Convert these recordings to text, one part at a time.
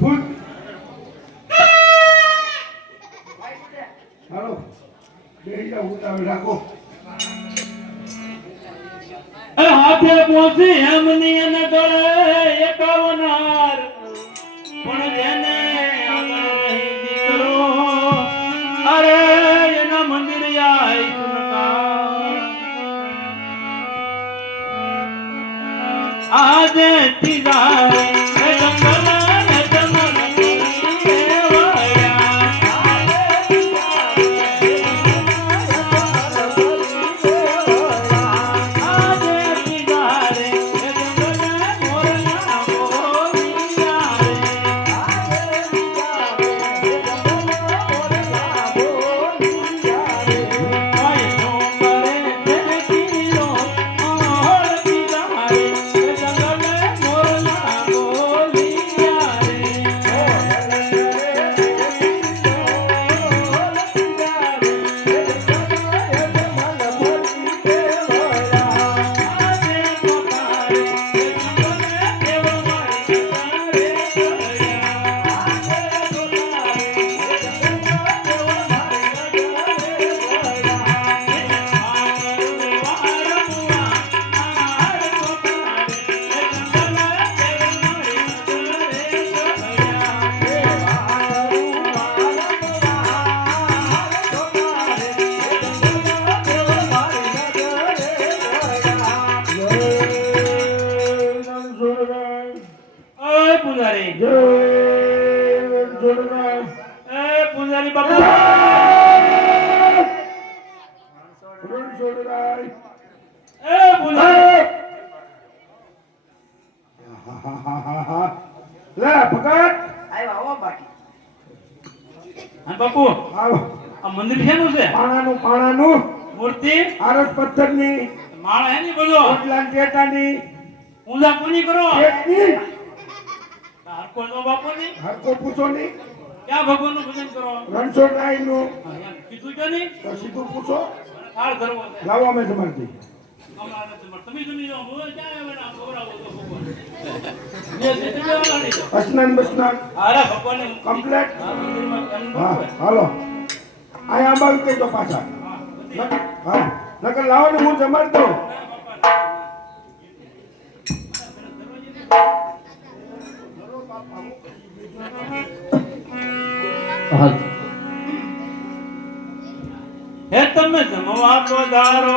ફૂટ. હાલો. બેસી જાઓ ઉતાવળ રાખો. એ હાથે પહોંચી એમની અને ગળે એકાવનાર. પણ જેને દીકરો. અરે એના મંદિર આજે તીજા લે હા બાપુ આવો. આ મંદિર શેનું છે? પાણાનું પાણાનું. મૂર્તિ? આરસ પથ્થરની. માળ હે ની બધો ઓટલા ટેટાની. ઊંધા કોની કરો? એકની હરકો નો બાપુ ની? હરકો પૂછો નહીં ક્યાં ભગવાનનું ભજન કરો? રણછોડરાયનું. હા, કીધું કે નહીં સીધું પૂછો. લાવો અમે તમારથી. તો તે. સ્નાન બસનાન કમ્પ્લેટ હા હાલો. અહીંયા આંબાવી કહેજો પાછા. હા, નકર લાવો ને હું જમાડી દઉં. હે તમે જમવા પધારો.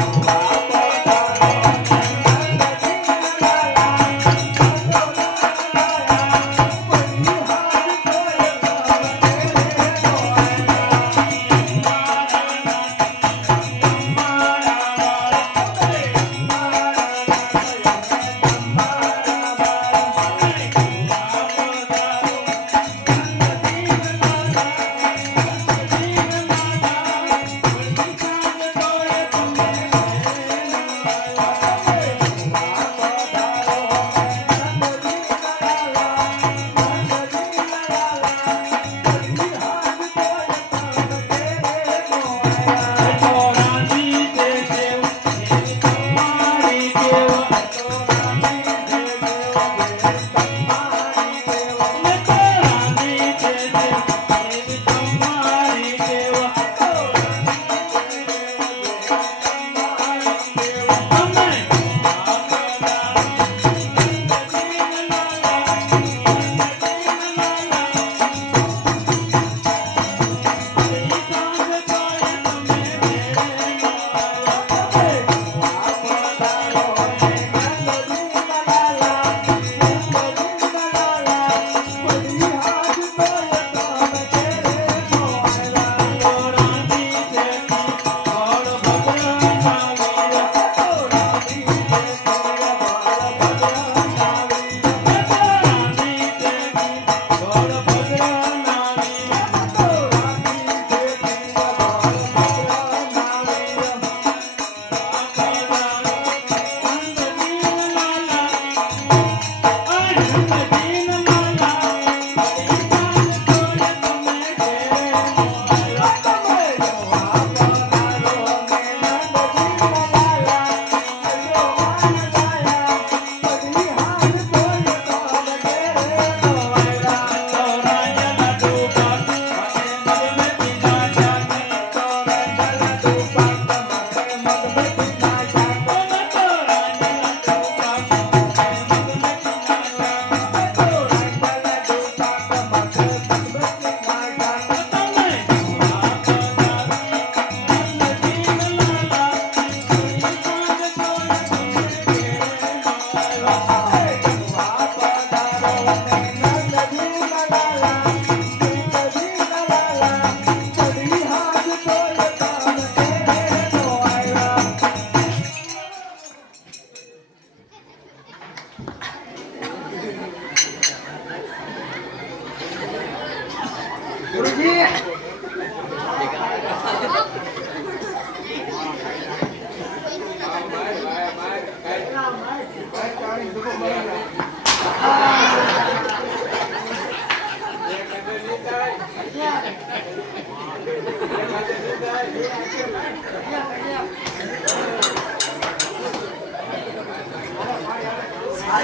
la la.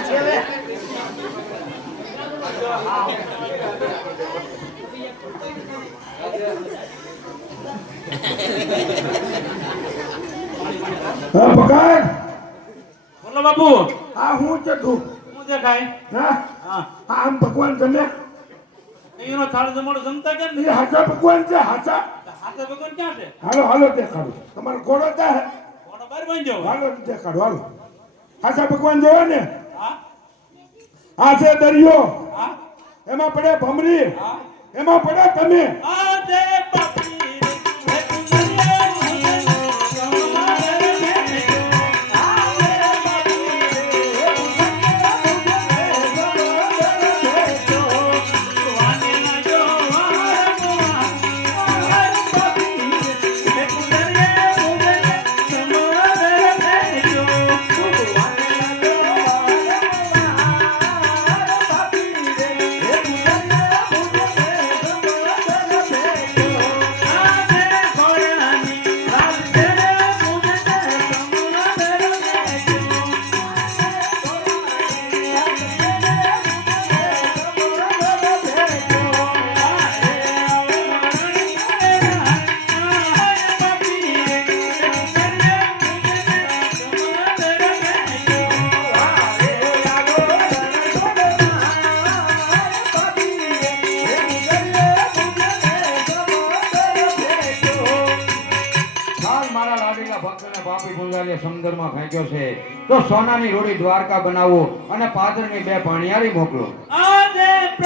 હા પકડ. બોલો બાપુ. આ હું શું દેખાય હા હા. આ આમ ભગવાન તમે એનો થાળ જમણો જમતા કેમ એ હાચા ભગવાન છે હાચા. હાથે ભગવાન ક્યાં છે? હાલો હાલો દેખાડો. તમારો ઘોડો ત્યાં હે કોનો બાર બાંધ્યો હાલો દેખાડો હાલો. હાચા ભગવાન જોવા ને. હા આ છે દરિયો. એમાં પડે ભમરી. એમાં પડે તમે. ભક્તને પાપી ભૂંગારીએ સમુદ્રમાં ફેંક્યો છે. તો સોનાની રોડી દ્વારકા બનાવો અને પાદરની બે પાણીયારી મોકલો.